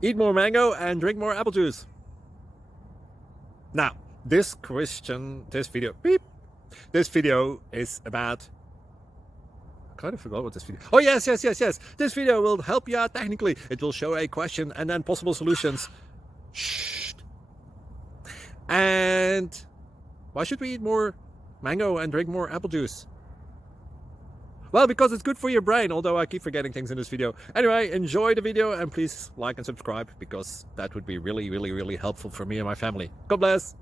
Eat more mango and drink more apple juice. Now, this video is about, I kind of forgot what this video. Oh, yes. This video will help you out technically. It will show a question and then possible solutions. Shh. And why should we eat more mango and drink more apple juice? Well, because it's good for your brain, although I keep forgetting things in this video. Anyway, enjoy the video and please like and subscribe, because that would be really helpful for me and my family. God bless!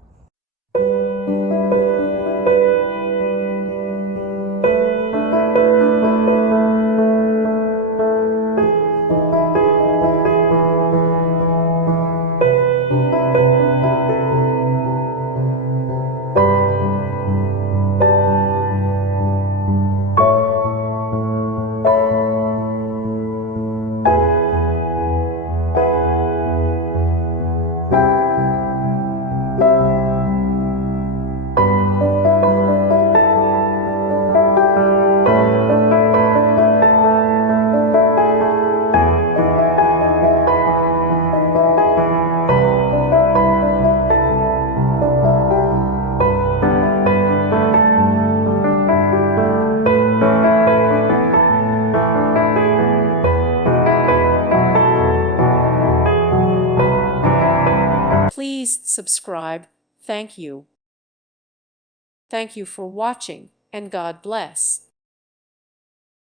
Please subscribe. Thank you. Thank you for watching, and God bless.